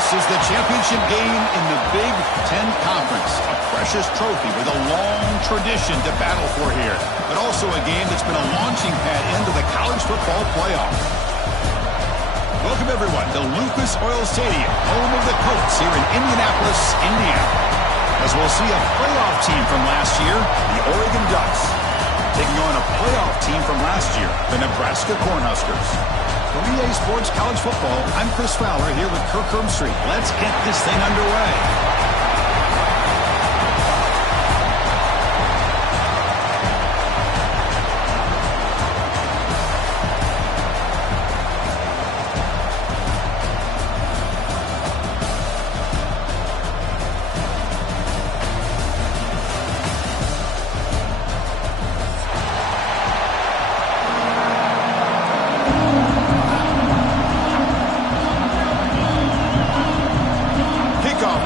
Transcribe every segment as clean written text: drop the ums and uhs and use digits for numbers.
This is the championship game in the Big Ten Conference. A precious trophy with a long tradition to battle for here. But also a game that's been a launching pad into the college football playoff. Welcome, everyone, to Lucas Oil Stadium, home of the Colts here in Indianapolis, Indiana. As we'll see a playoff team from last year, the Oregon Ducks, taking on a playoff team from last year, the Nebraska Cornhuskers. For EA Sports College Football, I'm Chris Fowler here with Kirk Herbstreit. Let's get this thing underway.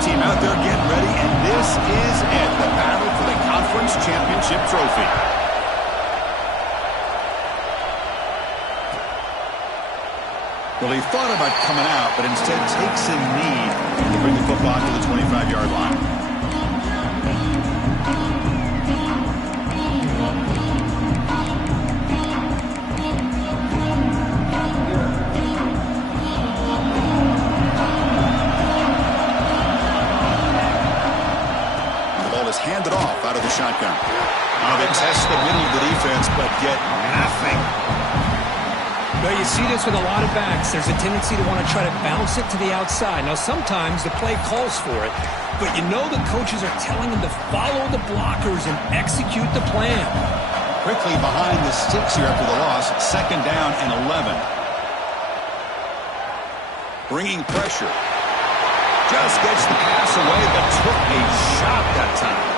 Team out there getting ready, and this is it, the battle for the conference championship trophy. Well, he thought about coming out, but instead takes a knee to bring the football to the 25-yard line. Handed off out of the shotgun. Now they test the middle of the defense, but get nothing. Well, you see this with a lot of backs. There's a tendency to want to try to bounce it to the outside. Now, sometimes the play calls for it, but you know the coaches are telling them to follow the blockers and execute the plan. Quickly behind the sticks here after the loss. Second down and 11. Bringing pressure. Just gets the pass away, but took a shot that time.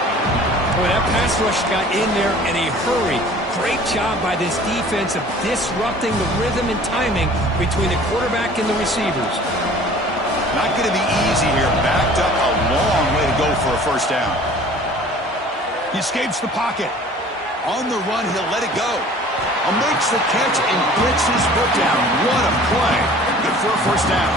Boy, that pass rush got in there in a hurry. Great job by this defense of disrupting the rhythm and timing between the quarterback and the receivers. Not going to be easy here. Backed up a long way to go for a first down. He escapes the pocket. On the run, he'll let it go. Makes the catch and gets his foot down. What a play. Good for a first down.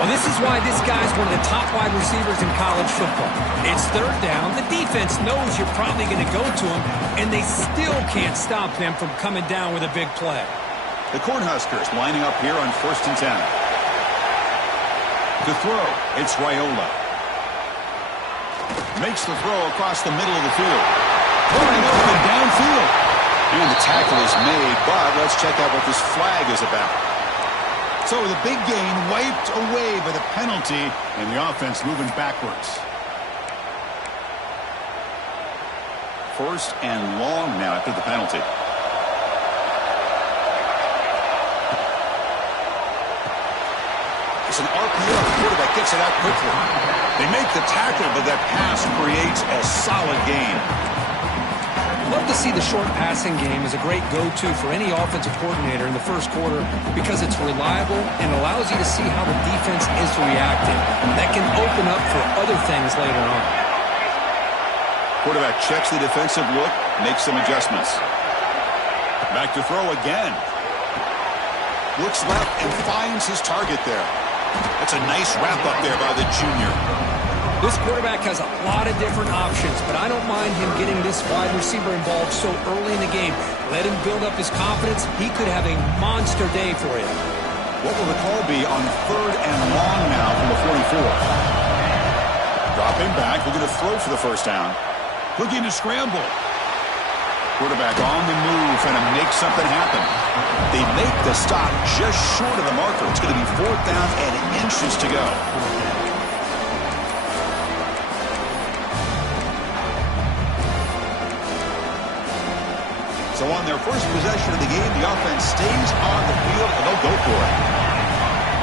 Well, this is why this guy's one of the top wide receivers in college football. It's third down. The defense knows you're probably going to go to him, and they still can't stop them from coming down with a big play. The Cornhuskers lining up here on 1st and 10. To throw, it's Raiola. Makes the throw across the middle of the field. Throwing open downfield. And the tackle is made, but let's check out what this flag is about. So the big gain wiped away by the penalty, and the offense moving backwards. First and long now after the penalty. It's an RPO. The quarterback gets it out quickly. They make the tackle, but that pass creates a solid gain. Love to see the short passing game as a great go-to for any offensive coordinator in the first quarter because it's reliable and allows you to see how the defense is reacting. That can open up for other things later on. Quarterback checks the defensive look, makes some adjustments. Back to throw again. Looks left and finds his target there. That's a nice wrap up there by the junior. This quarterback has a lot of different options, but I don't mind him getting this wide receiver involved so early in the game. Let him build up his confidence. He could have a monster day for you. What will the call be on 3rd and long now from the 44? Dropping back, looking to throw for the first down. Looking to scramble. Quarterback on the move, trying to make something happen. They make the stop just short of the marker. It's going to be 4th down and inches to go. So on their first possession of the game, the offense stays on the field, and they'll go for it.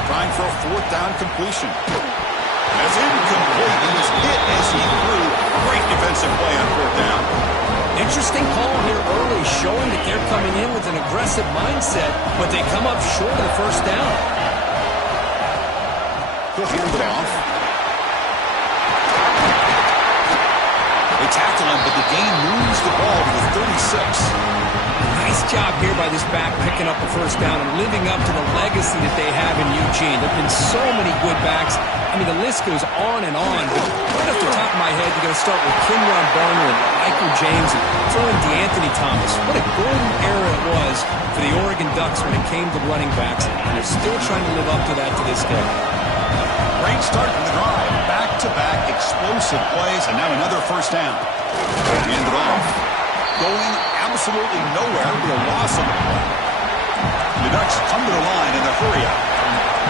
Trying for a 4th down completion. That's incomplete. He was hit as he threw. Great defensive play on 4th down. Interesting call here early, showing that they're coming in with an aggressive mindset, but they come up short of the first down. He'll hand it off. They tackle him, but the gain moves the ball to the 36. Nice job here by this back picking up the first down and living up to the legacy that they have in Eugene. There have been so many good backs. I mean, the list goes on and on. But right off the top of my head, you're going to start with Kenyon Barner and Michael James and throw in DeAnthony Thomas. What a golden era it was for the Oregon Ducks when it came to running backs. And they're still trying to live up to that to this day. Great start to the drive. Back-to-back explosive plays, and now another first down. Hand it off. Going absolutely nowhere. It'll be a loss on the play. The Ducks come to the line in a hurry up.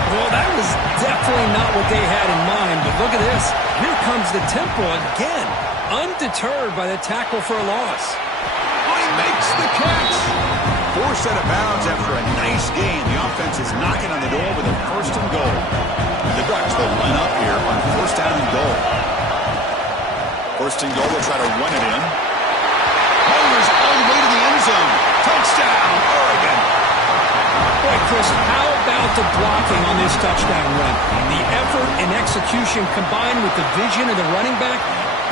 Well, that was definitely not what they had in mind, but look at this. Here comes the tempo again, undeterred by the tackle for a loss. He makes the catch. Forced out of bounds after a nice gain. The offense is knocking on the door with a first and goal. The Ducks will line up here on first down and goal. First and goal, they'll try to run it in. Motors all the way to the end zone. Touchdown, Oregon. Boy, Chris, how about the blocking on this touchdown run? The effort and execution combined with the vision of the running back,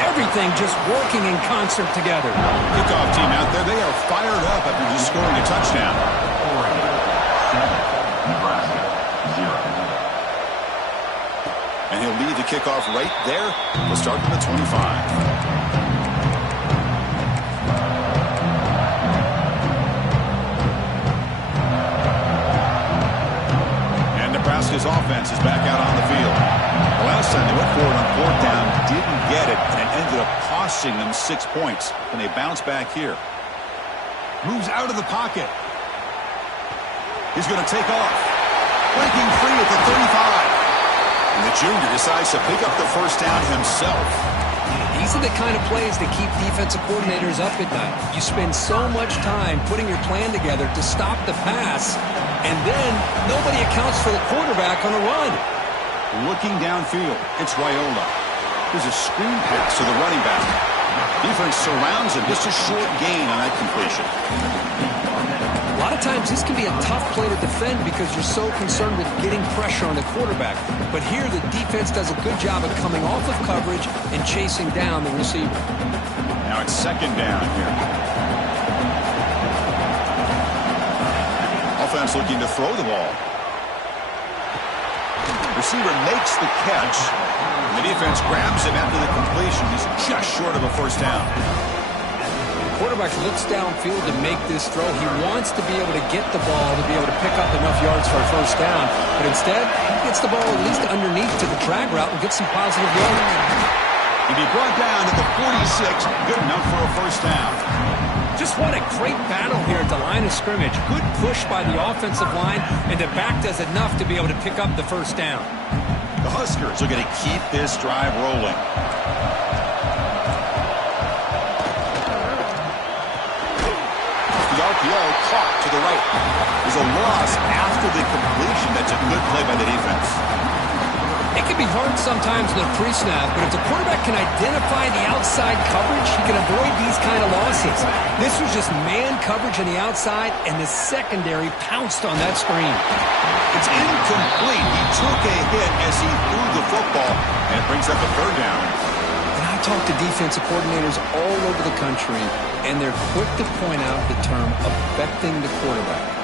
everything just working in concert together. Kickoff team out there, they are fired up after just scoring a touchdown. Oregon, 7, Nebraska, 0. And he'll lead the kickoff right there. We'll start from the 25. Nebraska's offense is back out on the field. The last time they went for it on fourth down, didn't get it, and it ended up costing them 6 points. And they bounce back here. Moves out of the pocket. He's going to take off. Breaking free at the 35. And the junior decides to pick up the first down himself. These are the kind of plays that keep defensive coordinators up at night. You spend so much time putting your plan together to stop the pass, and then nobody accounts for the quarterback on a run. Looking downfield, it's Raiola. There's a screen pass to the running back. Defense surrounds him. Just a short gain on that completion. A lot of times this can be a tough play to defend because you're so concerned with getting pressure on the quarterback. But here the defense does a good job of coming off of coverage and chasing down the receiver. Now it's second down here. Offense looking to throw the ball. Receiver makes the catch. And the defense grabs him after the completion. He's just short of a first down. Quarterback looks downfield to make this throw. He wants to be able to get the ball to be able to pick up enough yards for a first down. But instead, he gets the ball at least underneath to the drag route and gets some positive yards. He'd be brought down at the 46. Good enough for a first down. Just what a great battle here at the line of scrimmage. Good push by the offensive line, and the back does enough to be able to pick up the first down. The Huskers are going to keep this drive rolling. The RPO caught to the right. There's a loss after the completion. That's a good play by the defense. It can be hard sometimes in the pre-snap, but if the quarterback can identify the outside coverage, he can avoid these kind of losses. This was just man coverage on the outside, and the secondary pounced on that screen. It's incomplete. He took a hit as he threw the football, and it brings up a third down. And I talk to defensive coordinators all over the country, and they're quick to point out the term affecting the quarterback.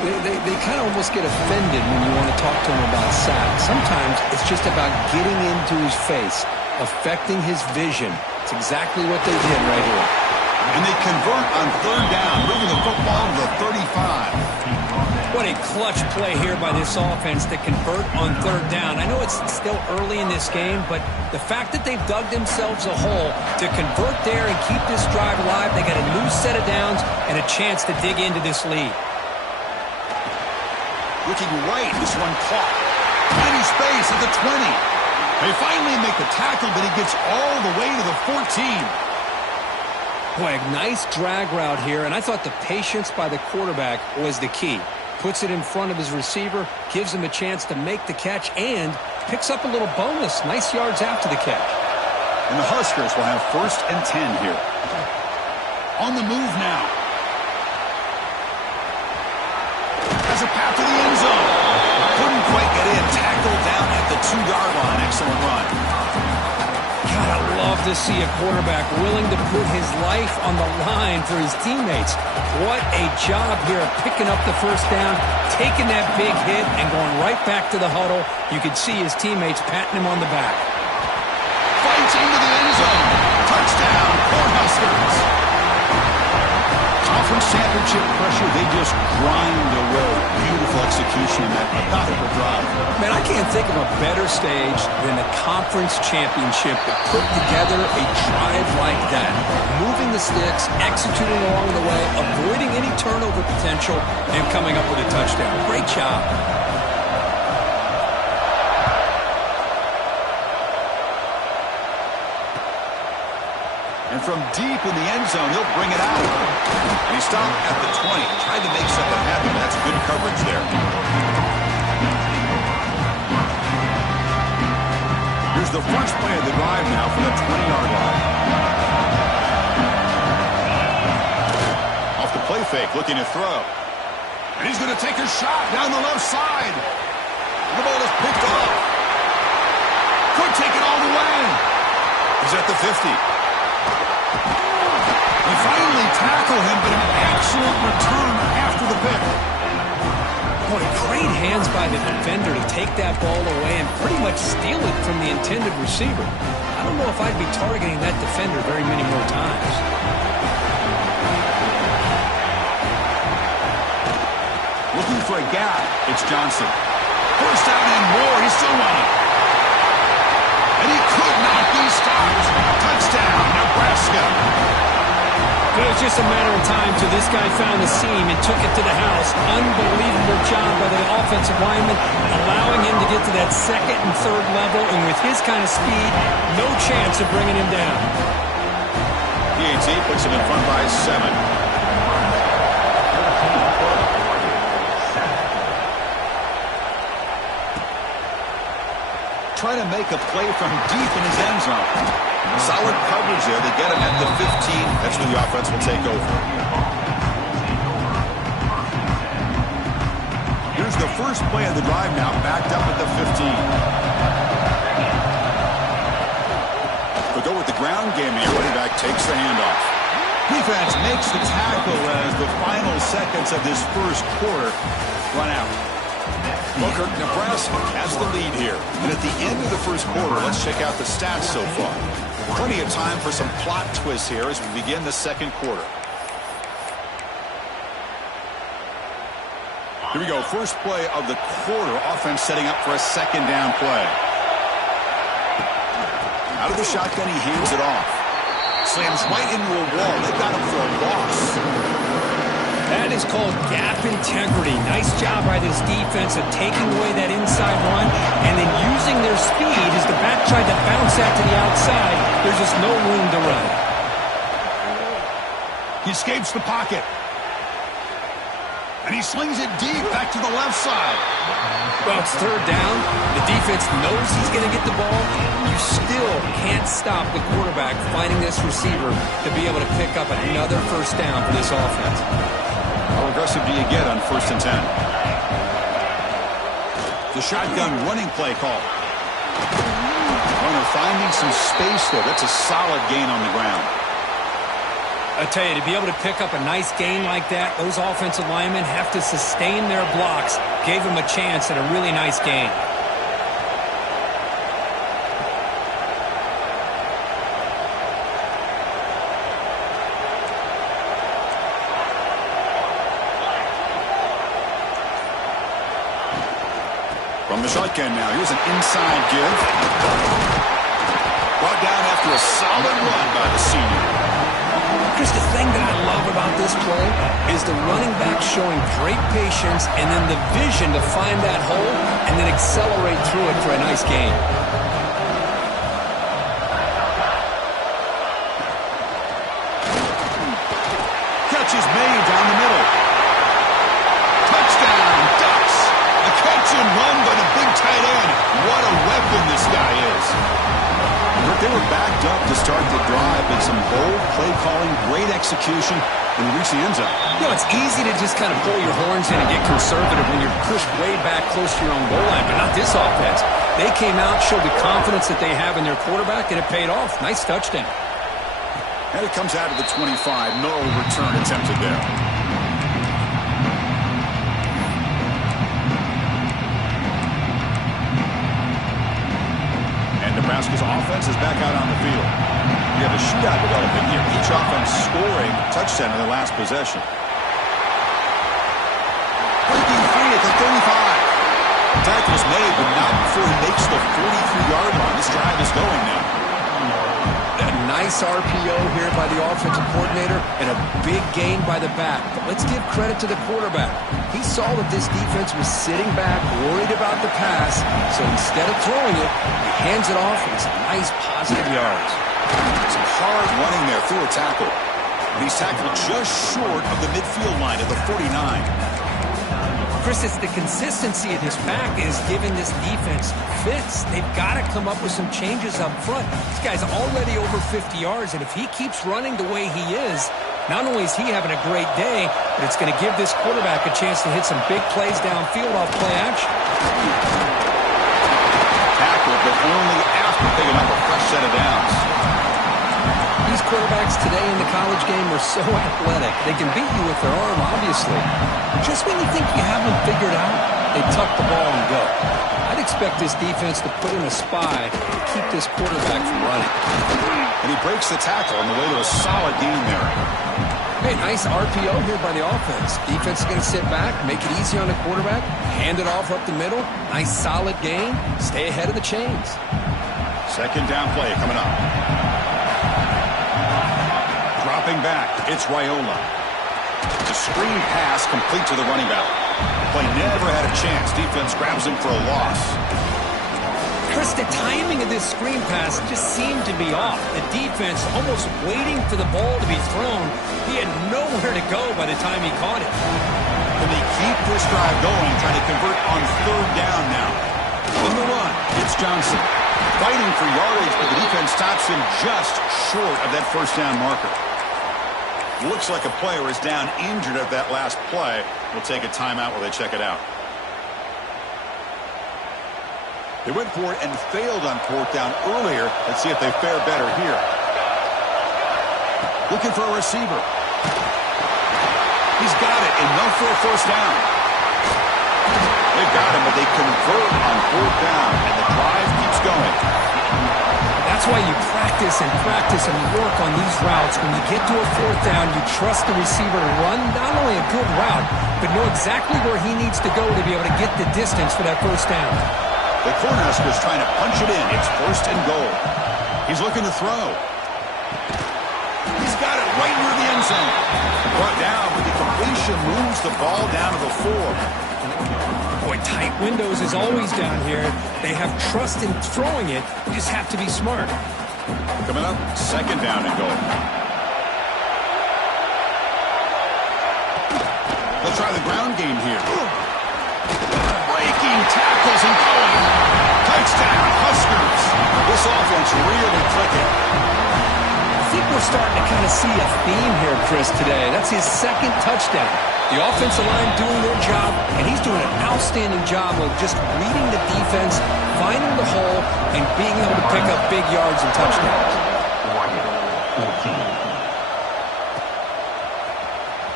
They kind of almost get offended when you want to talk to them about sacks. Sometimes it's just about getting into his face, affecting his vision. It's exactly what they did right here. And they convert on third down, moving the football to the 35. What a clutch play here by this offense to convert on third down. I know it's still early in this game, but the fact that they've dug themselves a hole to convert there and keep this drive alive, they got a new set of downs and a chance to dig into this lead. Looking right, this one caught. Tiny space at the 20. They finally make the tackle, but he gets all the way to the 14. Boy, a nice drag route here, and I thought the patience by the quarterback was the key. Puts it in front of his receiver, gives him a chance to make the catch, and picks up a little bonus. Nice yards after the catch. And the Huskers will have 1st and 10 here. On the move now. Has a path to the end zone. Couldn't quite get in. Tackled down at the 2-yard line. Excellent run. God, Gotta love to see a quarterback willing to put his life on the line for his teammates. What a job here of picking up the first down, taking that big hit, and going right back to the huddle. You could see his teammates patting him on the back. Fights into the end zone. Touchdown, Cornhuskers. Conference championship pressure, they just grind away. Beautiful execution in that methodical drive. Man, I can't think of a better stage than the conference championship to put together a drive like that. Moving the sticks, executing along the way, avoiding any turnover potential, and coming up with a touchdown. Great job. And from deep in the end zone, he'll bring it out. And he stopped at the 20. Tried to make something happen, but that's good coverage there. Here's the first play of the drive now from the 20-yard line. Off the play fake, looking to throw. And he's going to take a shot down the left side. The ball is picked off. Could take it all the way. He's at the 50. They finally tackle him, but an excellent return after the pick. Boy, great hands by the defender to take that ball away and pretty much steal it from the intended receiver. I don't know if I'd be targeting that defender very many more times. Looking for a gap. It's Johnson. First down and more. He's still running. And he could not be stopped. Touchdown, Nebraska. It was just a matter of time till this guy found the seam and took it to the house. Unbelievable job by the offensive lineman, allowing him to get to that second and third level, and with his kind of speed, no chance of bringing him down. PAT puts him in front by 7. Trying to make a play from deep in his end zone. Solid coverage there. They get him at the 15. That's where the offense will take over. Here's the first play of the drive now, backed up at the 15. They'll go with the ground game here. Running back takes the handoff. Defense makes the tackle as the final seconds of this first quarter run out. Booker, Nebraska has the lead here. And at the end of the first quarter, let's check out the stats so far. Plenty of time for some plot twists here as we begin the second quarter. Here we go. First play of the quarter. Offense setting up for a second down play. Out of the shotgun, he hands it off. Slams right into a wall. They got him for a loss. That is called gap integrity. Nice job by this defense of taking away that inside run and then using their speed as the back tried to bounce that to the outside. There's just no room to run. He escapes the pocket. And he slings it deep back to the left side. Well, it's third down. The defense knows he's going to get the ball. You still can't stop the quarterback finding this receiver to be able to pick up another first down for this offense. How aggressive do you get on 1st and 10? The shotgun running play call. Runner finding some space there. That's a solid gain on the ground. I tell you, to be able to pick up a nice gain like that, those offensive linemen have to sustain their blocks. Gave him a chance at a really nice gain. From the shotgun now, here's an inside give. Brought down after a solid run by the senior. Chris, the thing that I love about this play is the running back showing great patience and then the vision to find that hole and then accelerate through it for a nice gain. Catch is made down the middle. Touchdown, Ducks. A catch and run by the big tight end. What a weapon this guy is. They were backed up to start the drive, but some bold play calling, great execution, and reach the end zone. You know, it's easy to just kind of pull your horns in and get conservative when you're pushed way back close to your own goal line, but not this offense. They came out, showed the confidence that they have in their quarterback, and it paid off. Nice touchdown. And it comes out of the 25. No return attempted there. And Nebraska's offense is back out on the field. We have a shootout developing here. Each offense scoring touchdown in their last possession. Breaking free at the 35. Tackle is made, but not before he makes the 43-yard line. This drive is going now. A nice RPO here by the offensive coordinator and a big gain by the back. But let's give credit to the quarterback. He saw that this defense was sitting back, worried about the pass. So instead of throwing it, he hands it off and some nice positive yards. Some hard running there through a tackle. But he's tackled just short of the midfield line at the 49. Chris, it's the consistency of this back is giving this defense fits. They've got to come up with some changes up front. This guy's already over 50 yards, and if he keeps running the way he is, not only is he having a great day, but it's going to give this quarterback a chance to hit some big plays downfield off play action. Tackled, but only after picking up a fresh set of downs. These quarterbacks today in the college game are so athletic. They can beat you with their arm, obviously. Just when you think you have them figured out, they tuck the ball and go. I'd expect this defense to put in a spy to keep this quarterback from running. And he breaks the tackle on the way to a solid gain there. Hey, nice RPO here by the offense. Defense is going to sit back, make it easy on the quarterback, hand it off up the middle. Nice solid gain. Stay ahead of the chains. Second down play coming up. Dropping back, it's Raiola. The screen pass complete to the running back. Play never had a chance. Defense grabs him for a loss. Chris, the timing of this screen pass just seemed to be off. The defense almost waiting for the ball to be thrown. He had nowhere to go by the time he caught it. And they keep this drive going, trying to convert on third down now. In the run, it's Johnson. Fighting for yardage, but the defense stops him just short of that first down marker. Looks like a player is down injured at that last play. We'll take a timeout while they check it out. They went for it and failed on fourth down earlier. Let's see if they fare better here. Looking for a receiver. He's got it. Enough for a first down. They've got him, but they convert on fourth down, and the drive keeps going. That's why you practice and work on these routes. When you get to a fourth down, you trust the receiver to run not only a good route, but know exactly where he needs to go to be able to get the distance for that first down. The Cornhuskers trying to punch it in. It's first and goal. He's looking to throw. He's got it right near the end zone. Brought down, but the completion moves the ball down to the 4. Boy, tight windows is always down here. They have trust in throwing it. You just have to be smart. Coming up, second down and goal. They'll try the ground game here. Breaking tackles and going. Touchdown, Huskers. This offense really clicking. I think we're starting to kind of see a theme here, Chris, today. That's his second touchdown. The offensive line doing their job, and he's doing an outstanding job of just reading the defense, finding the hole, and being able to pick up big yards and touchdowns.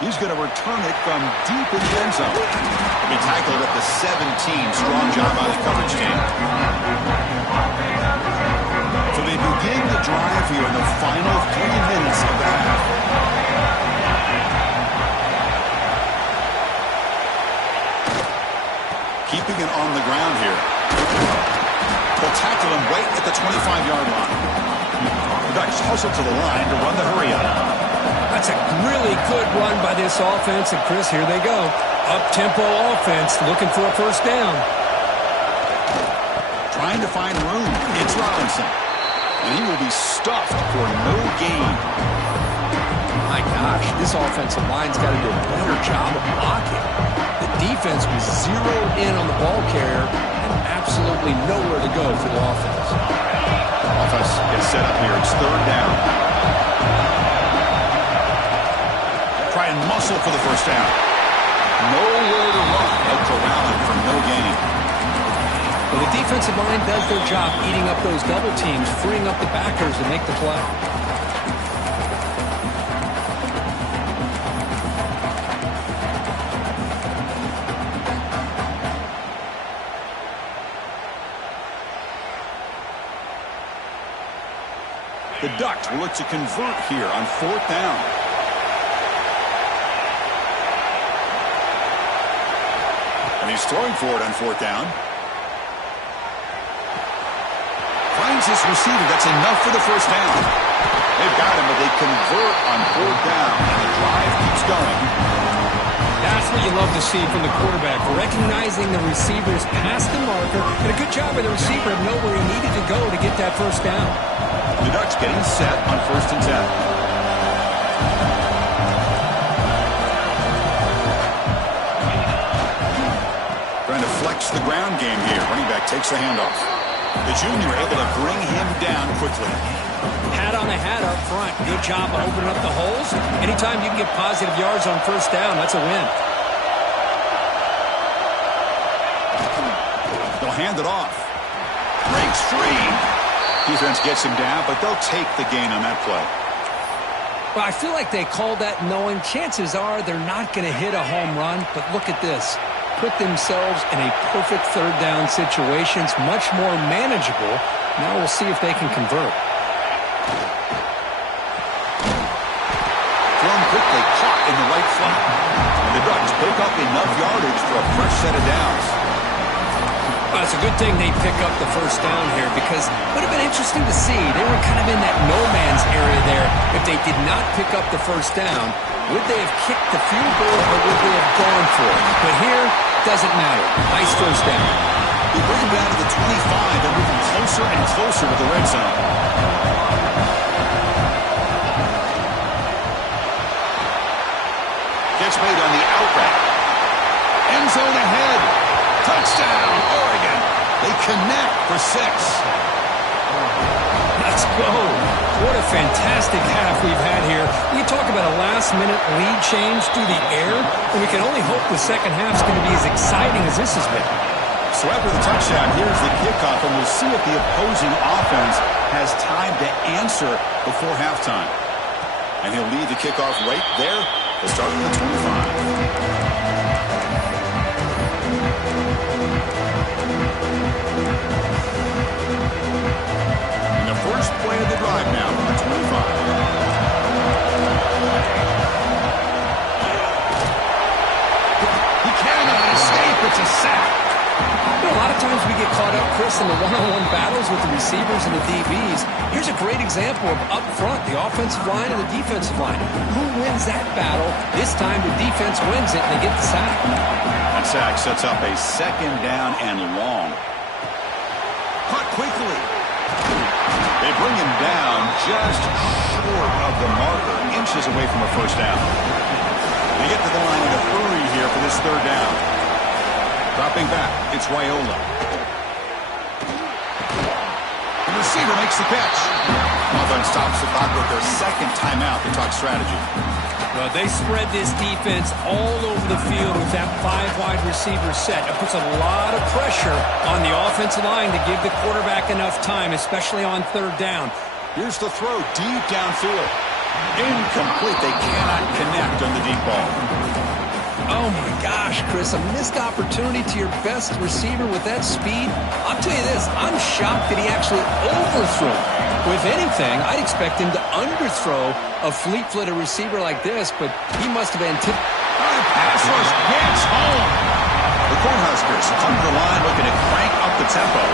He's going to return it from deep in the end zone. He tackled at the 17. Strong job by the coverage team. So they begin the drive here in the final 3 minutes of the half. Keeping it on the ground here. They'll tackle him right at the 25-yard line. The Ducks hustle to the line to run the hurry up. That's a really good run by this offense. And, Chris, here they go. Up-tempo offense looking for a first down. Trying to find room. It's Robinson. And he will be stuffed for no gain. My gosh, this offensive line's got to do a better job of blocking. The defense was zeroed in on the ball carrier and absolutely nowhere to go for the offense. Offense gets set up here. It's third down. Try and muscle for the first down. Nowhere to run. They'll corral him for no gain. Well, the defensive line does their job eating up those double teams, freeing up the backers to make the play. The Ducks will look to convert here on 4th down. And he's throwing for it on 4th down. Finds his receiver. That's enough for the first down. They've got him, but they convert on 4th down. And the drive keeps going. That's what you love to see from the quarterback, recognizing the receivers past the marker, and a good job by the receiver to know where he needed to go to get that first down. The Ducks getting set on 1st and 10. Trying to flex the ground game here. Running back takes the handoff. The junior able to bring him down quickly. Hat on the hat up front. Good job of opening up the holes. Anytime you can get positive yards on first down, that's a win. They'll hand it off. Breaks free. Defense gets him down, but they'll take the gain on that play. Well, I feel like they called that knowing chances are they're not going to hit a home run, but look at this. Put themselves in a perfect third down situation. It's much more manageable. Now we'll see if they can convert. Thrown quickly, caught in the right flat. And the Ducks pick up enough yardage for a fresh set of downs. Well, it's a good thing they pick up the first down here because it would have been interesting to see. They were kind of in that no man's area there. If they did not pick up the first down, would they have kicked the field goal or would they have gone for it? But here, doesn't matter. Nice first down. We bring him down to the 25 and moving closer and closer to the red zone. Gets made on the out route. End zone ahead. Touchdown, Oregon. They connect for 6. Let's go. What a fantastic half we've had here. We talk about a last-minute lead change through the air, and we can only hope the second half's going to be as exciting as this has been. So after the touchdown, here's the kickoff, and we'll see if the opposing offense has time to answer before halftime. And he'll lead the kickoff right there to start at the 25. First play of the drive now from the 25. He cannot escape. It's a sack. You know, a lot of times we get caught up, Chris, in the one-on-one battles with the receivers and the DBs. Here's a great example of up front, the offensive line and the defensive line. Who wins that battle? This time the defense wins it and they get the sack. That sack sets up a 2nd down and long. Caught quickly. They bring him down just short of the marker, inches away from a first down. They get to the line in a hurry here for this 3rd down. Dropping back, it's Raiola. The receiver makes the catch. Offense stops the clock with their 2nd timeout to talk strategy. Well, they spread this defense all over the field with that 5-wide receiver set. It puts a lot of pressure on the offensive line to give the quarterback enough time, especially on 3rd down. Here's the throw deep downfield. Incomplete. They cannot connect on the deep ball. Oh, my gosh, Chris, a missed opportunity to your best receiver with that speed. I'll tell you this, I'm shocked that he actually overthrew. If anything, I'd expect him to underthrow a fleet-footed receiver like this, but he must have anticipated. Pass rush gets home. The Cornhuskers come to the line looking to crank up the tempo.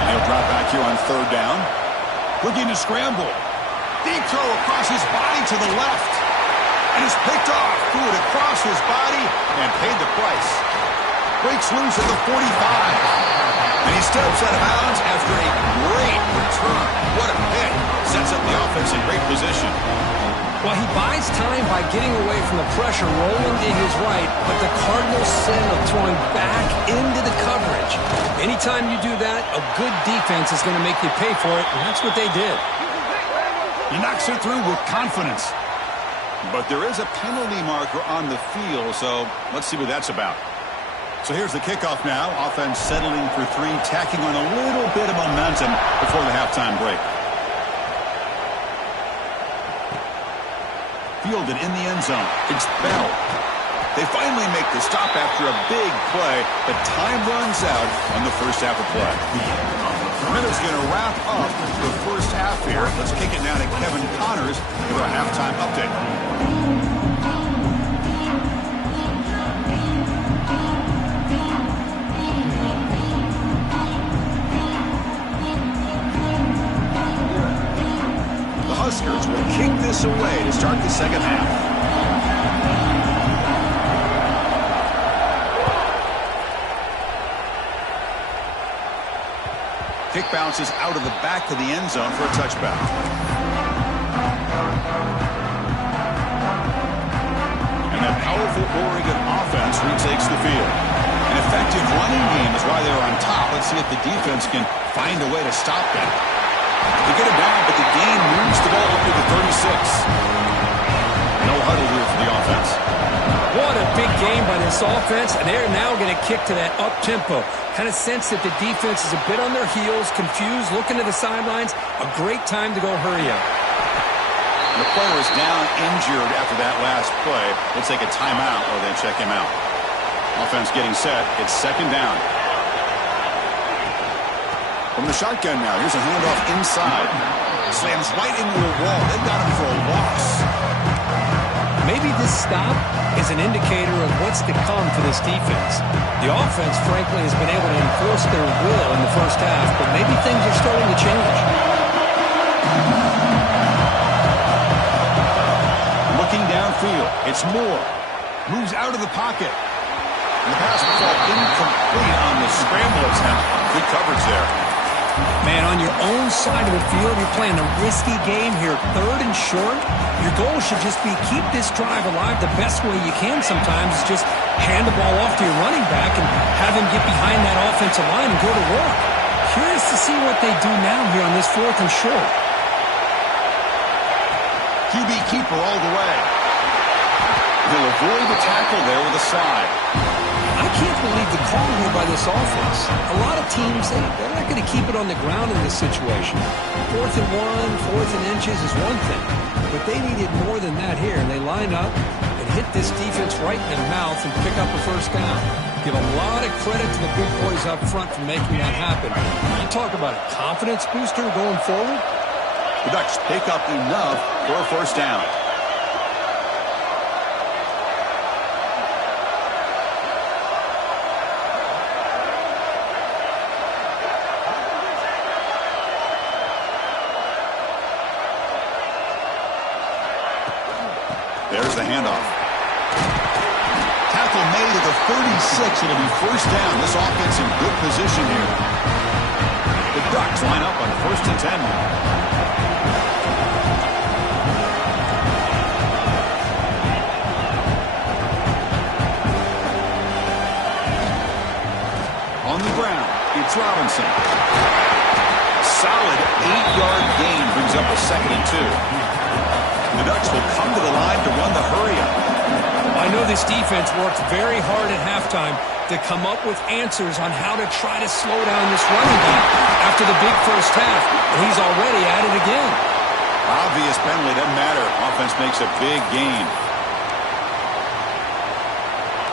And he'll drop back here on 3rd down. Looking to scramble. Deep throw across his body to the left. And is picked off. Threw it across his body and paid the price. Breaks loose at the 45. And he steps out of bounds after a great return. What a hit. Sets up the offense in great position. Well, he buys time by getting away from the pressure, rolling to his right, but the Cardinals sin of throwing back into the coverage. Anytime you do that, a good defense is going to make you pay for it, and that's what they did. He knocks it through with confidence. But there is a penalty marker on the field, so let's see what that's about. So here's the kickoff now. Offense settling for three, tacking on a little bit of momentum before the halftime break. Fielded in the end zone. It's Bell. They finally make the stop after a big play, but time runs out on the first half of play. The minute's going to wrap up the first half here. Let's kick it now to Kevin Connors for a halftime update. The Huskers will kick this away to start the second half. Kick bounces out of the back of the end zone for a touchback. And that powerful Oregon offense retakes the field. An effective running game is why they're on top. Let's see if the defense can find a way to stop that. They get it down, but the gain moves the ball up to the 36. No huddle here for the offense. What a big game by this offense, and they're now going to kick to that up-tempo. Kind of sense that the defense is a bit on their heels, confused, looking to the sidelines. A great time to go hurry up. The player is down injured after that last play. They'll take a timeout or then check him out. Offense getting set. It's second down. From the shotgun now, here's a handoff inside. Slams right into the wall. They've got him for a loss. Maybe this stop is an indicator of what's to come for this defense. The offense, frankly, has been able to enforce their will in the first half, but maybe things are starting to change. Looking downfield, it's Moore. Moves out of the pocket. And the pass will fall incomplete on the scramble attempt. Good coverage there. Man, on your own side of the field, you're playing a risky game here. Third and short. Your goal should just be keep this drive alive the best way you can sometimes is just hand the ball off to your running back and have him get behind that offensive line and go to work. Curious to see what they do now here on this fourth and short. QB keeper all the way. He'll avoid the tackle there with a slide. I can't believe the call here by this offense. A lot of teams, they're not going to keep it on the ground in this situation. 4th and 1, 4th and inches is one thing. But they needed more than that here. They line up and hit this defense right in the mouth and pick up a first down. Give a lot of credit to the big boys up front for making that happen. You talk about a confidence booster going forward. The Ducks pick up enough for a first down. There's the handoff. Tackle made at the 36. It'll be first down. This offense in good position here. The Ducks line up on 1st and 10. On the ground, it's Robinson. Solid 8-yard gain brings up a 2nd and 2. The Ducks will come to the line to run the hurry-up. I know this defense worked very hard at halftime to come up with answers on how to try to slow down this running back after the big first half, and he's already at it again. Obvious penalty, doesn't matter. Offense makes a big gain.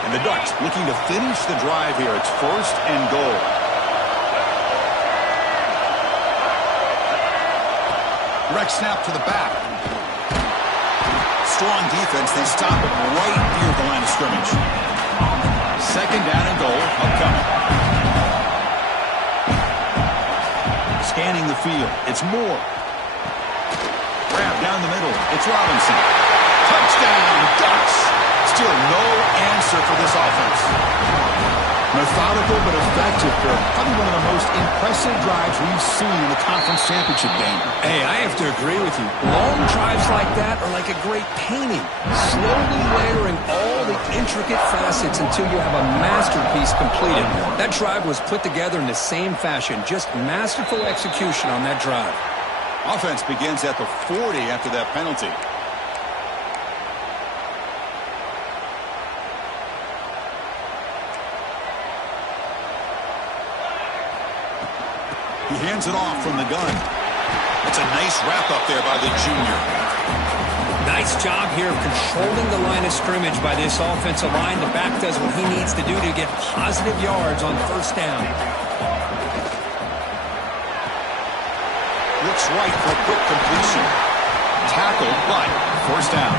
And the Ducks looking to finish the drive here. It's 1st and goal. Direct snap to the back. Strong defense. They stop it right near the line of scrimmage. 2nd down and goal upcoming. Scanning the field. It's Moore. Grab down the middle. It's Robinson. Touchdown, Ducks. Still no answer for this offense. Methodical but effective for probably one of the most impressive drives we've seen in the conference championship game. Hey, I have to agree with you. Long drives like that are like a great painting. Slowly layering all the intricate facets until you have a masterpiece completed. That drive was put together in the same fashion. Just masterful execution on that drive. Offense begins at the 40 after that penalty. He hands it off from the gun. It's a nice wrap-up there by the junior. Nice job here of controlling the line of scrimmage by this offensive line. The back does what he needs to do to get positive yards on first down. Looks right for a quick completion. Tackled, but first down.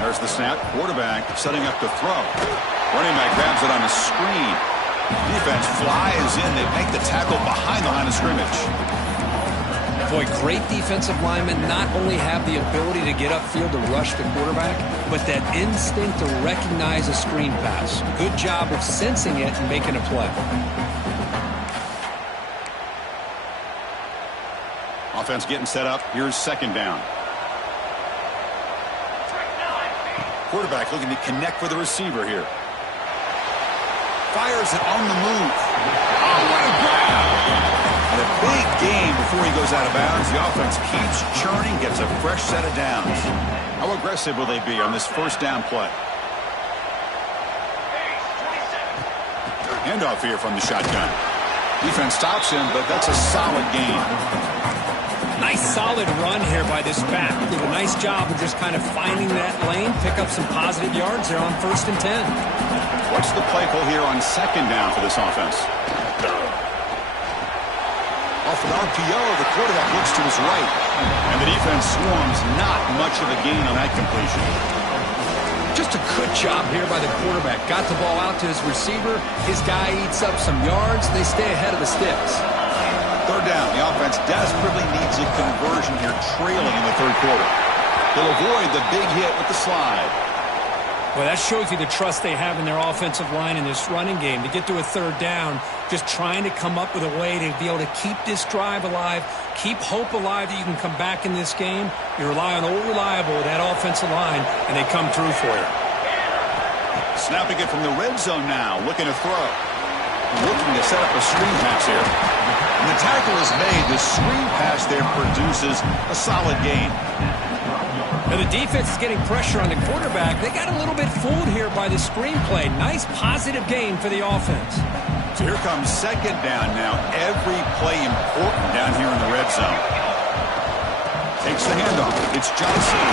There's the snap. Quarterback setting up to throw. Running back grabs it on the screen. Defense flies in. They make the tackle behind the line of scrimmage. Boy, great defensive linemen not only have the ability to get upfield to rush the quarterback, but that instinct to recognize a screen pass. Good job of sensing it and making a play. Offense getting set up. Here's second down. Quarterback looking to connect with the receiver here. Fires it on the move. Oh, what a grab! And a big gain before he goes out of bounds. The offense keeps churning, gets a fresh set of downs. How aggressive will they be on this first down play? Handoff here from the shotgun. Defense stops him, but that's a solid gain. Nice solid run here by this back. Did a nice job of just kind of finding that lane, pick up some positive yards there on 1st and 10. What's the play call here on second down for this offense? Off an RPO, the quarterback looks to his right. And the defense swarms. Not much of a gain on that completion. Just a good job here by the quarterback. Got the ball out to his receiver. His guy eats up some yards. They stay ahead of the sticks. Third down. The offense desperately needs a conversion here, trailing in the third quarter. They'll avoid the big hit with the slide. Well, that shows you the trust they have in their offensive line in this running game. To get to a third down, just trying to come up with a way to be able to keep this drive alive, keep hope alive that you can come back in this game. You rely on old reliable, that offensive line, and they come through for you. Snapping it from the red zone now, looking to throw. Looking to set up a screen pass here. And the tackle is made. The screen pass there produces a solid gain. Now the defense is getting pressure on the quarterback. They got a little bit fooled here by the screenplay. Nice positive gain for the offense. So here comes second down now. Every play important down here in the red zone. Takes the handoff. It's Johnson.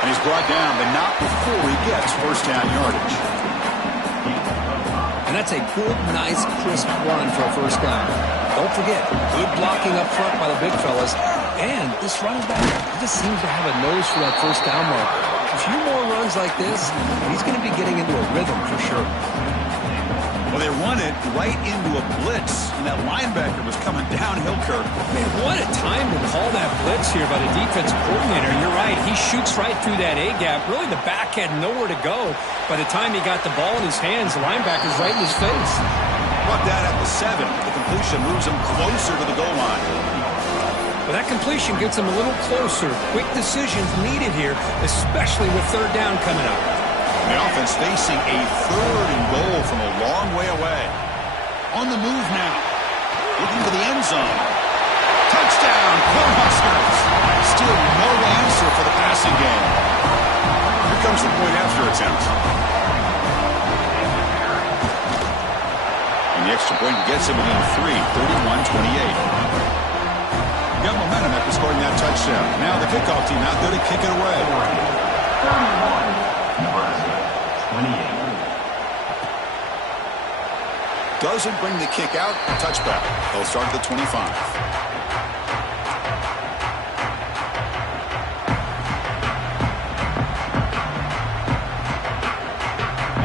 And he's brought down, but not before he gets first down yardage. And that's a good, nice, crisp run for a first down. Don't forget, good blocking up front by the big fellas. And this running back just seems to have a nose for that first down marker. A few more runs like this, he's going to be getting into a rhythm for sure. Well, they run it right into a blitz, and that linebacker was coming downhill, Kirk. Man, what a time to call that blitz here by the defensive coordinator. You're right, he shoots right through that A-gap. Really, the back had nowhere to go. By the time he got the ball in his hands, the linebacker's right in his face. Brought down at the 7. The completion moves him closer to the goal line. Well, that completion gets him a little closer. Quick decisions needed here, especially with third down coming up. The offense facing a 3rd and goal from a long way away. On the move now. Looking for the end zone. Touchdown, Cornhuskers. Still no answer for the passing game. Here comes the point after attempt. And the extra point gets him within 3, 31-28. Got momentum after scoring that touchdown. Now the kickoff team out there to kick it away. 31, Nebraska, 28. Doesn't bring the kick out. Touchback. They'll start at the 25.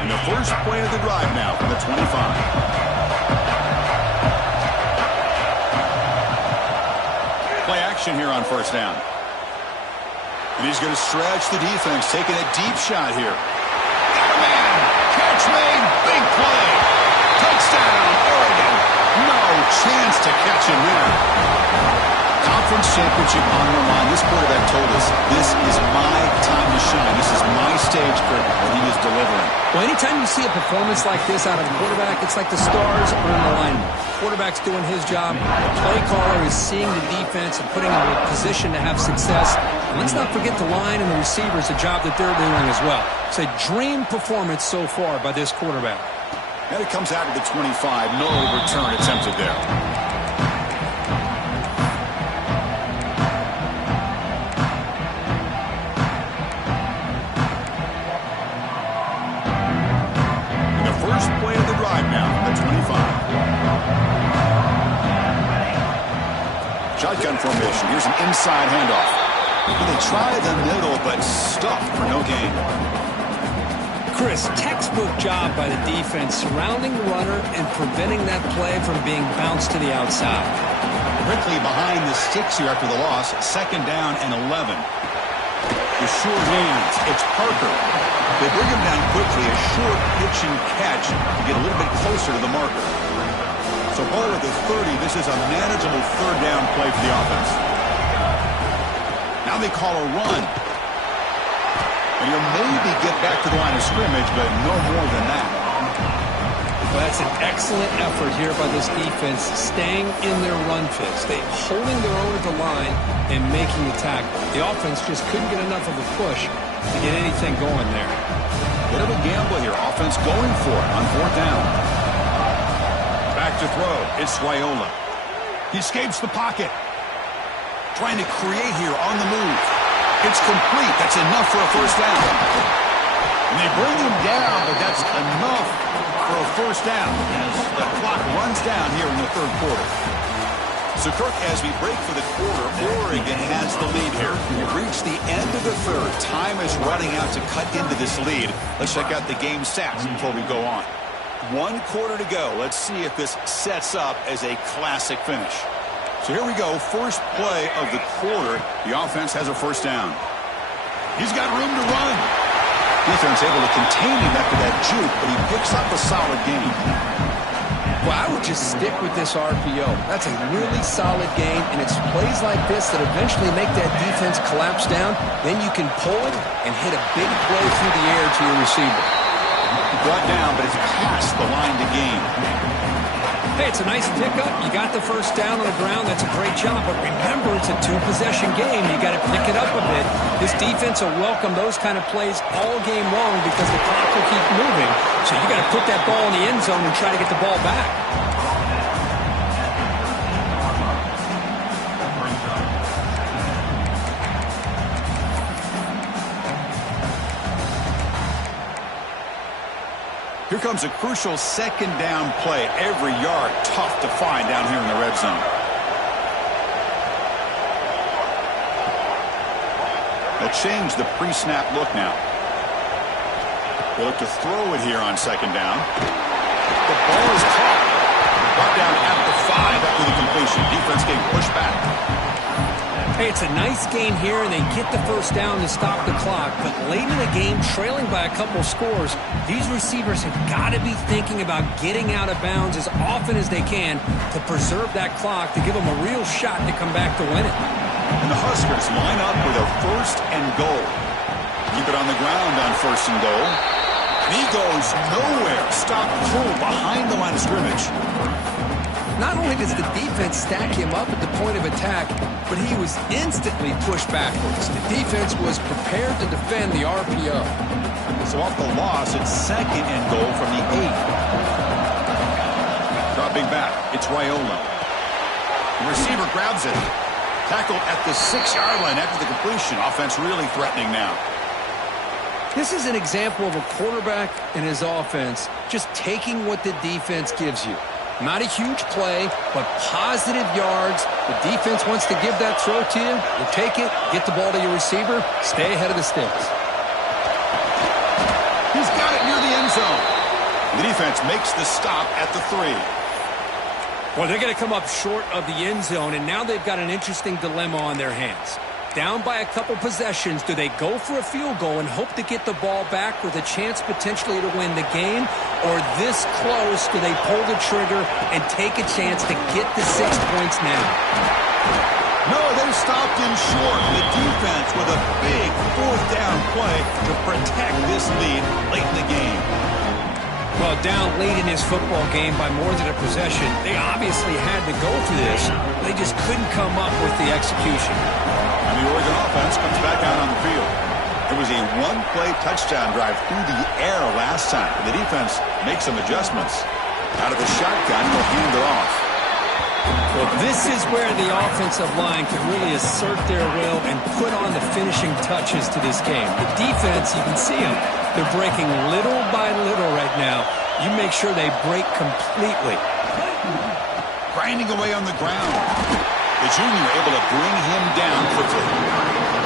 And the first play of the drive now from the 25. Here on first down. And he's going to stretch the defense, taking a deep shot here. Got a man! Catch made! Big play! Touchdown, Oregon! No chance to catch him there. Conference championship on the line. This quarterback told us, this is my time to shine. This is my stage, Kurt, when he is delivering. Well, anytime you see a performance like this out of a quarterback, it's like the stars are in alignment. Quarterback's doing his job. The play caller is seeing the defense and putting them in a position to have success. And let's not forget the line and the receivers, the job that they're doing as well. It's a dream performance so far by this quarterback. And it comes out of the 25. No return attempted there. Shotgun formation. Here's an inside handoff. They try the middle, but stuffed for no gain. Chris, textbook job by the defense surrounding the runner and preventing that play from being bounced to the outside. Quickly behind the sticks here after the loss. 2nd down and 11. The short hands. It's Parker. They bring him down quickly. A short pitch and catch to get a little bit closer to the marker. So ball at the 30, this is a manageable 3rd down play for the offense. Now they call a run. And you'll maybe get back to the line of scrimmage, but no more than that. Well, that's an excellent effort here by this defense, staying in their run fix. They holding their own at the line and making the tackle. The offense just couldn't get enough of a push to get anything going there. Bit of a gamble here. Offense going for it on 4th down. Back to throw. It's Raiola. He escapes the pocket. Trying to create here on the move. It's complete. That's enough for a 1st down. And they bring him down, but that's enough for a 1st down as the clock runs down here in the 3rd quarter. So, Kirk, as we break for the quarter, Oregon has the lead here. We've reached the end of the 3rd. Time is running out to cut into this lead. Let's check out the game stats before we go on. 1 quarter to go. Let's see if this sets up as a classic finish. So here we go. First play of the quarter. The offense has a 1st down. He's got room to run. Defense able to contain him after that juke, but he picks up a solid gain. Well, I would just stick with this RPO. That's a really solid game, and it's plays like this that eventually make that defense collapse down. Then you can pull it and hit a big play through the air to your receiver. Brought down, but it's past the line to gain. Hey, it's a nice pickup. You got the 1st down on the ground. That's a great job. But remember, it's a 2-possession game. You got to pick it up a bit. This defense will welcome those kind of plays all game long because the clock will keep moving. So you got to put that ball in the end zone and try to get the ball back. Here comes a crucial 2nd down play. Every yard tough to find down here in the red zone. They'll change the pre-snap look now. They look to throw it here on 2nd down. The ball is caught. Brought down at the 5 after the completion. Defense getting pushed back. Hey, it's a nice gain here, and they get the 1st down to stop the clock. But late in the game, trailing by a couple scores, these receivers have got to be thinking about getting out of bounds as often as they can to preserve that clock, to give them a real shot to come back to win it. And the Huskers line up with a 1st and goal. Keep it on the ground on 1st and goal. And he goes nowhere. Stop cold behind the line of scrimmage. Not only does the defense stack him up at the point of attack, but he was instantly pushed backwards. The defense was prepared to defend the RPO. So off the loss, it's 2nd and goal from the 8. Dropping back, it's Raiola. The receiver grabs it. Tackled at the 6-yard line after the completion. Offense really threatening now. This is an example of a quarterback and his offense just taking what the defense gives you. Not a huge play, but positive yards. The defense wants to give that throw to you. You take it, get the ball to your receiver, stay ahead of the sticks. He's got it near the end zone. The defense makes the stop at the 3. Well, they're going to come up short of the end zone, and now they've got an interesting dilemma on their hands. Down by a couple possessions, do they go for a field goal and hope to get the ball back with a chance potentially to win the game? Or this close, do they pull the trigger and take a chance to get the 6 points now? No, they stopped him short. The defense with a big fourth down play to protect this lead late in the game. Well, down late in his football game by more than a possession, they obviously had to go for this. They just couldn't come up with the execution. And the Oregon offense comes back out on the field. It was a one-play touchdown drive through the air last time. The defense makes some adjustments. Out of the shotgun, they'll hand it off. Well, this is where the offensive line can really assert their will and put on the finishing touches to this game. The defense, you can see them. They're breaking little by little right now. You make sure they break completely. Grinding away on the ground. The junior able to bring him down quickly.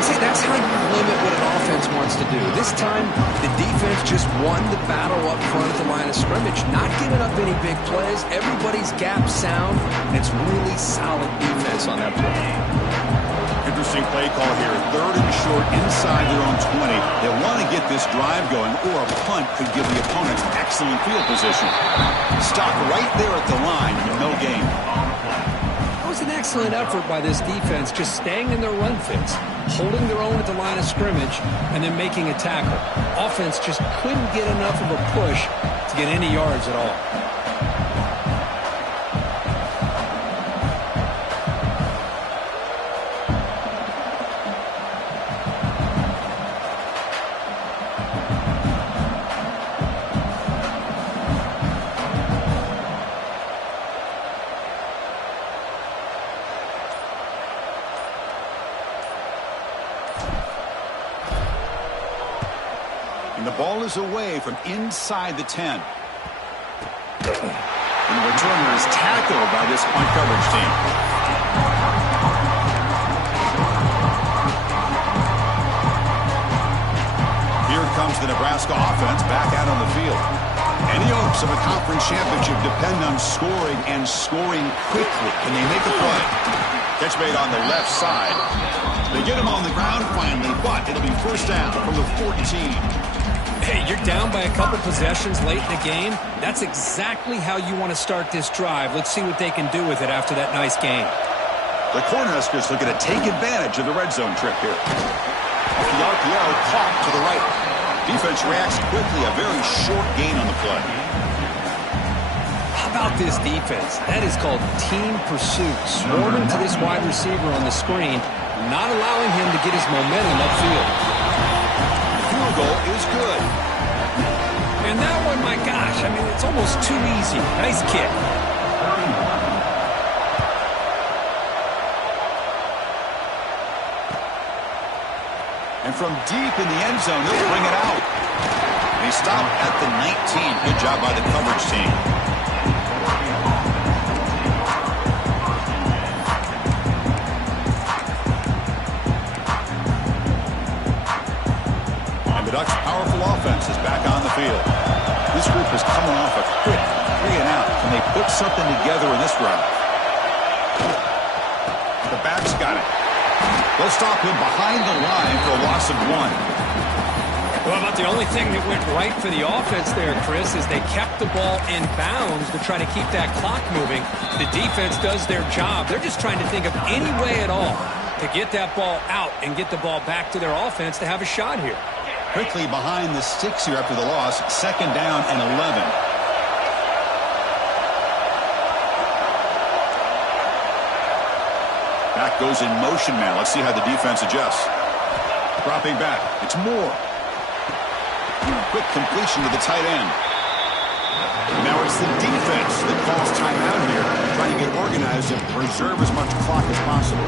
See, that's how you limit what an offense wants to do. This time, the defense just won the battle up front at the line of scrimmage, not giving up any big plays. Everybody's gap sound. It's really solid defense on that play. Interesting play call here. Third and short inside their own 20. They want to get this drive going, or a punt could give the opponents excellent field position. Stop right there at the line, no gain. That was an excellent effort by this defense, just staying in their run fits, holding their own at the line of scrimmage, and then making a tackle. Offense just couldn't get enough of a push to get any yards at all. And the ball is away from inside the 10. And the returner is tackled by this punt coverage team. Here comes the Nebraska offense back out on the field. Any hopes of a conference championship depend on scoring and scoring quickly. Can they make a play? Catch made on the left side. They get him on the ground finally, but it'll be first down from the 14. Hey, you're down by a couple possessions late in the game. That's exactly how you want to start this drive. Let's see what they can do with it after that nice game. The Cornhuskers looking to take advantage of the red zone trip here. Off the RPO, caught to the right. Defense reacts quickly, a very short gain on the play. How about this defense? That is called team pursuit. Swarming to this wide receiver on the screen, not allowing him to get his momentum upfield. Field goal is good. And that one, my gosh, I mean, it's almost too easy. Nice kick. And from deep in the end zone, they'll bring it out. They stop at the 19. Good job by the coverage team. And the Ducks' powerful offense is back on the field. This group is coming off a quick 3 and out. Can they put something together in this drive? The back's got it. They'll stop him behind the line for a loss of 1. Well, about the only thing that went right for the offense there, Chris, is they kept the ball in bounds to try to keep that clock moving. The defense does their job. They're just trying to think of any way at all to get that ball out and get the ball back to their offense to have a shot here. Quickly behind the sticks here after the loss. Second down and 11. Back goes in motion now. Let's see how the defense adjusts. Dropping back. It's Moore. Quick completion to the tight end. Now it's the defense that calls timeout here, trying to get organized and preserve as much clock as possible.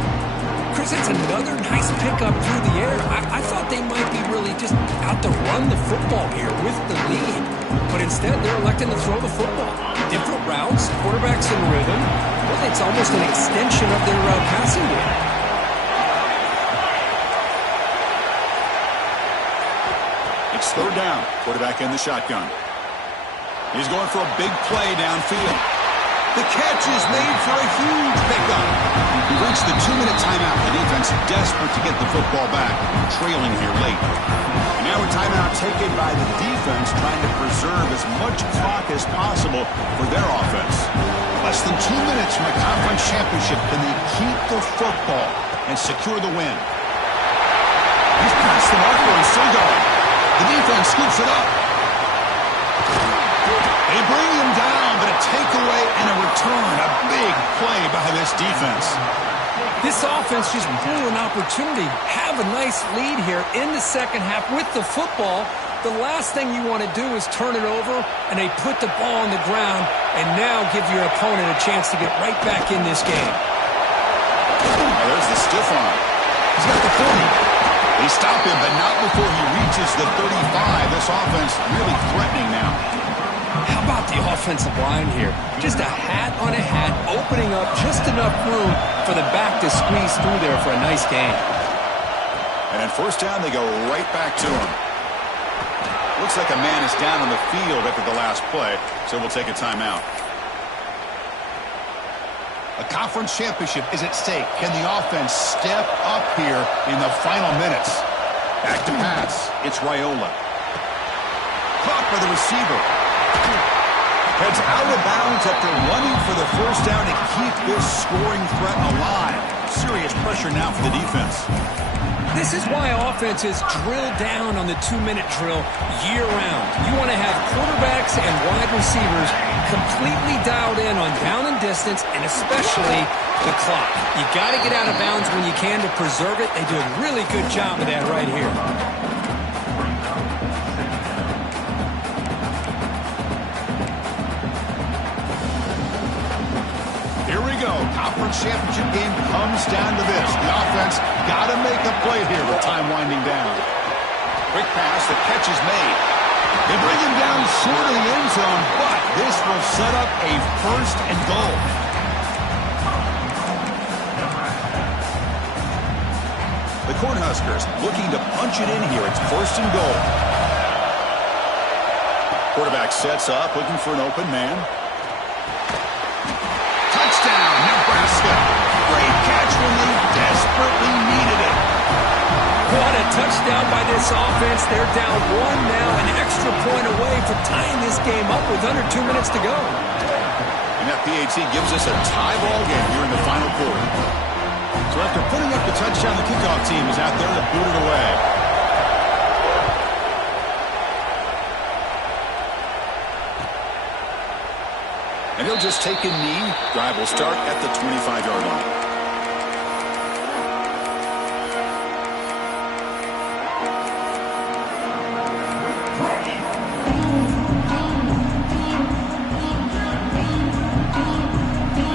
Chris, it's another nice pickup through the air. I thought they might be really just out to run the football here with the lead. But instead, they're electing to throw the football. Different routes, quarterbacks in rhythm. Well, it's almost an extension of their passing game. It's third down. Quarterback in the shotgun. He's going for a big play downfield. The catch is made for a huge pickup. He reached the 2-minute timeout. The defense desperate to get the football back, trailing here late. And now a timeout taken by the defense, trying to preserve as much clock as possible for their offense. Less than 2 minutes from a conference championship. Can they keep the football and secure the win? He's past the marker and still going. The defense scoops it up. They bring him down, but a takeaway and a return. A big play by this defense. This offense just blew an opportunity. Have a nice lead here in the second half with the football. The last thing you want to do is turn it over, and they put the ball on the ground and now give your opponent a chance to get right back in this game. Now there's the stiff arm. He's got the 40. They stop him, but not before he reaches the 35. This offense really threatening now. How about the offensive line here? Just a hat on a hat, opening up just enough room for the back to squeeze through there for a nice gain. And on first down, they go right back to him. Looks like a man is down on the field after the last play, so we'll take a timeout. A conference championship is at stake. Can the offense step up here in the final minutes? Back to pass. It's Raiola. Caught by the receiver. Heads out of bounds after running for the first down to keep this scoring threat alive. Serious pressure now for the defense. This is why offenses drill down on the 2-minute drill year-round. You want to have quarterbacks and wide receivers completely dialed in on down and distance, and especially the clock. You got to get out of bounds when you can to preserve it. They do a really good job of that right here. Here we go. Conference championship game comes down to this. The offense got to make a play here with time winding down. Quick pass. The catch is made. They bring him down short of the end zone, but this will set up a first and goal. The Cornhuskers looking to punch it in here. It's first and goal. Quarterback sets up, looking for an open man. Touchdown, Nebraska. Great catch when they desperately needed it. What a touchdown by this offense. They're down 1 now, an extra point away from tying this game up with under 2 minutes to go. And that PAT gives us a tie ball game here in the final quarter. So after putting up the touchdown, the kickoff team is out there to boot it away. And he'll just take a knee. Drive will start at the 25-yard line.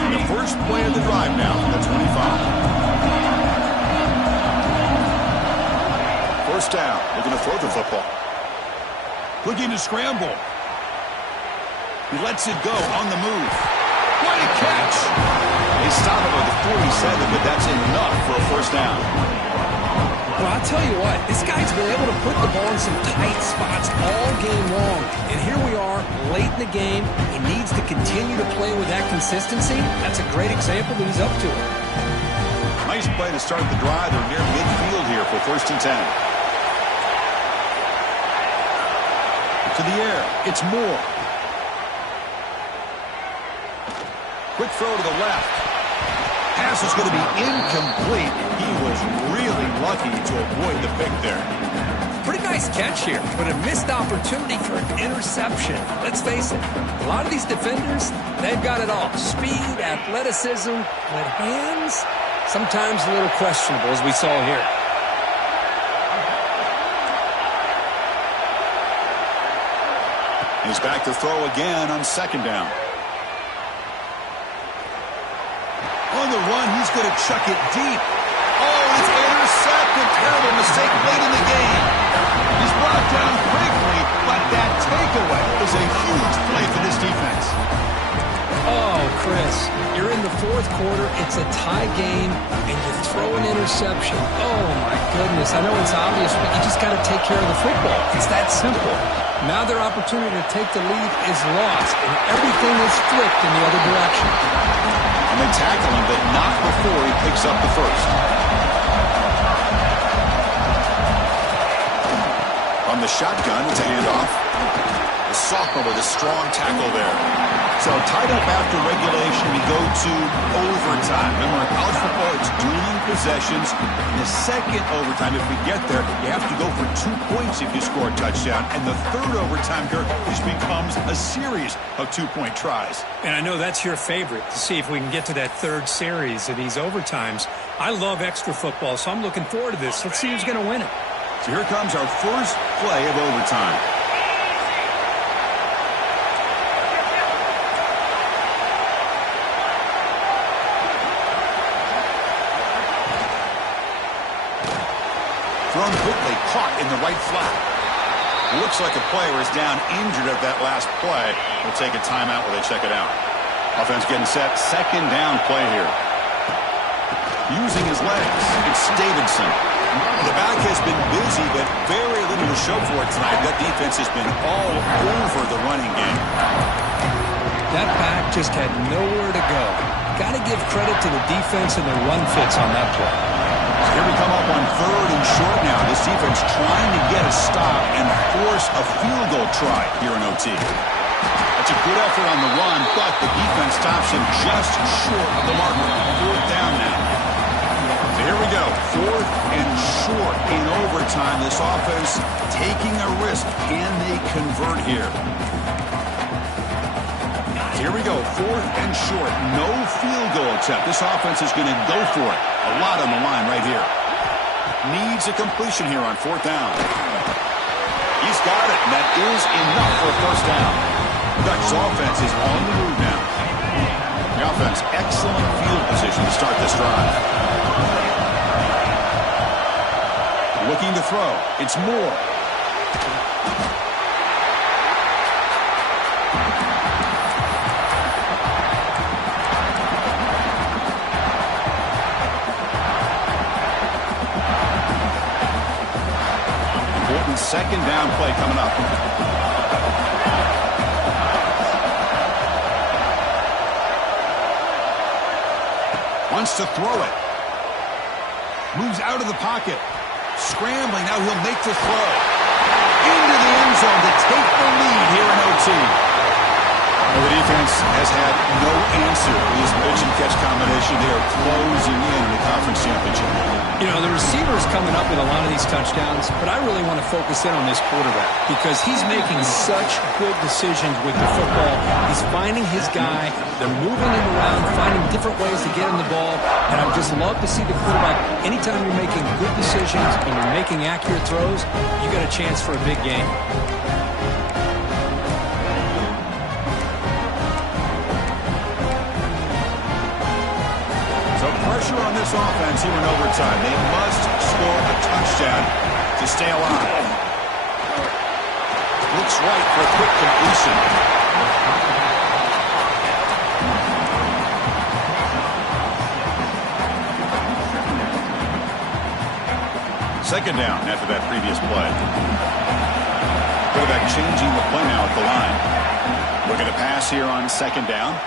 And the first play of the drive now from the 25. First down. Looking to throw the football. Looking to scramble. He lets it go on the move. What a catch! They stop it with the 47, but that's enough for a first down. Well, I'll tell you what, this guy's been able to put the ball in some tight spots all game long. And here we are, late in the game. He needs to continue to play with that consistency. That's a great example that he's up to it. Nice play to start the drive. They're near midfield here for first and 10. To the air, it's Moore. Quick throw to the left. Pass is going to be incomplete. He was really lucky to avoid the pick there. Pretty nice catch here, but a missed opportunity for an interception. Let's face it, a lot of these defenders, they've got it all. Speed, athleticism, but hands, sometimes a little questionable, as we saw here. He's back to throw again on second down. On the run, he's going to chuck it deep. Oh, it's intercepted. Terrible mistake late in the game. He's brought down quickly, but that takeaway is a huge play for this defense. Oh, Chris, you're in the fourth quarter. It's a tie game, and you throw an interception. Oh, my goodness. I know it's obvious, but you just got to take care of the football. It's that simple. Now their opportunity to take the lead is lost, and everything is flipped in the other direction. And they tackle him, but not before he picks up the first. On the shotgun, it's a handoff. The sophomore with a strong tackle there. So tied up after regulation, we go to overtime. Remember, in college football, it's dueling possessions. In the second overtime, if we get there, you have to go for 2 points if you score a touchdown. And the third overtime here, this becomes a series of 2-point tries. And I know that's your favorite, to see if we can get to that third series of these overtimes. I love extra football, so I'm looking forward to this. Let's see who's going to win it. So here comes our first play of overtime. Thrown quickly, caught in the right flat. Looks like a player is down injured at that last play. We'll take a timeout while they check it out. Offense getting set. Second down play here. Using his legs, it's Davidson. The back has been busy, but very little to show for it tonight. That defense has been all over the running game. That back just had nowhere to go. Got to give credit to the defense and the run fits on that play. Here we come up on third and short now. This defense trying to get a stop and force a field goal try here in OT. That's a good effort on the run, but the defense stops him just short of the marker. Fourth down now. So here we go. Fourth and short in overtime. This offense taking a risk. Can they convert here? Here we go, fourth and short. No field goal attempt. This offense is going to go for it. A lot on the line right here. Needs a completion here on fourth down. He's got it, and that is enough for a first down. The Dutch offense is on the move now. The offense, excellent field position to start this drive. Looking to throw. It's Moore. Second down play coming up. Wants to throw it. Moves out of the pocket. Scrambling. Now he'll make the throw. Into the end zone to take the lead here in OT. Well, the defense has had no answer for this pitch and catch combination. They are closing in the conference championship. You know, the receiver's coming up with a lot of these touchdowns, but I really want to focus in on this quarterback because he's making such good decisions with the football. He's finding his guy. They're moving him around, finding different ways to get him the ball, and I just love to see the quarterback. Anytime you're making good decisions and you're making accurate throws, you got a chance for a big game. Pressure on this offense here in overtime. They must score a touchdown to stay alive. Looks right for a quick completion. Second down after that previous play. Quarterback changing the play now at the line. Looking to pass here on second down.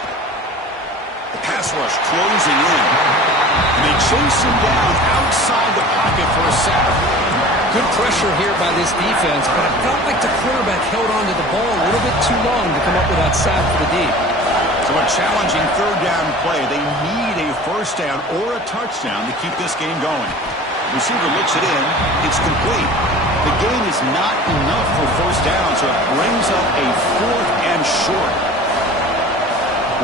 The pass rush closing in. And they chase him down outside the pocket for a sack. Good pressure here by this defense, but it felt like the quarterback held on to the ball a little bit too long to come up with that sack for the D. So a challenging third down play. They need a first down or a touchdown to keep this game going. Receiver looks it in. It's complete. The gain is not enough for first down, so it brings up a fourth and short.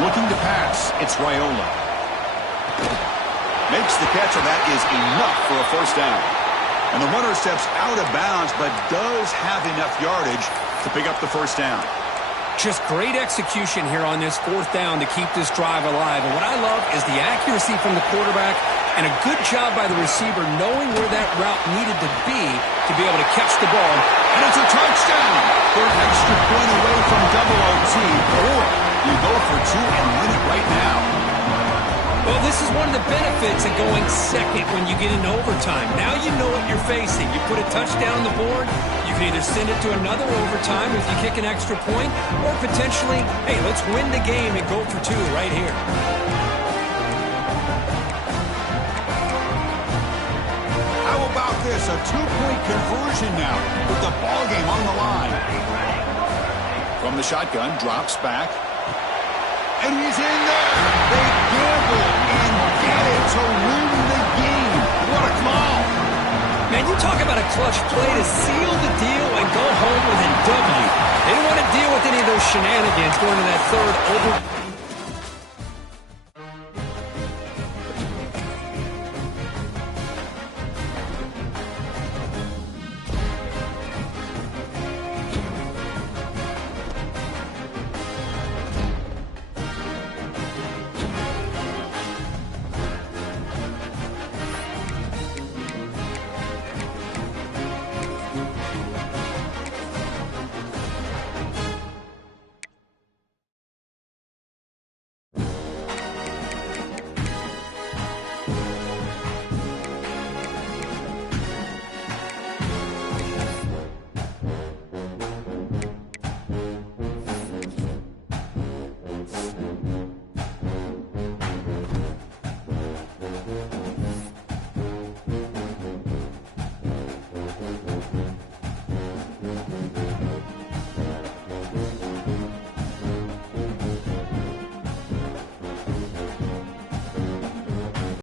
Looking to pass. It's Raiola. Makes the catch, and that is enough for a first down. And the runner steps out of bounds, but does have enough yardage to pick up the first down. Just great execution here on this fourth down to keep this drive alive. And what I love is the accuracy from the quarterback and a good job by the receiver knowing where that route needed to be able to catch the ball. And it's a touchdown for an extra point away from double OT. Or you go for two and win it right now. Well, this is one of the benefits of going second when you get into overtime. Now you know what you're facing. You put a touchdown on the board, you can either send it to another overtime if you kick an extra point, or potentially, hey, let's win the game and go for two right here. How about this? A two-point conversion now with the ball game on the line. From the shotgun, drops back. and he's in there. They gamble and get it to win the game. What a call. Man, you talk about a clutch play to seal the deal and go home with a W. They didn't want to deal with any of those shenanigans going to that third over.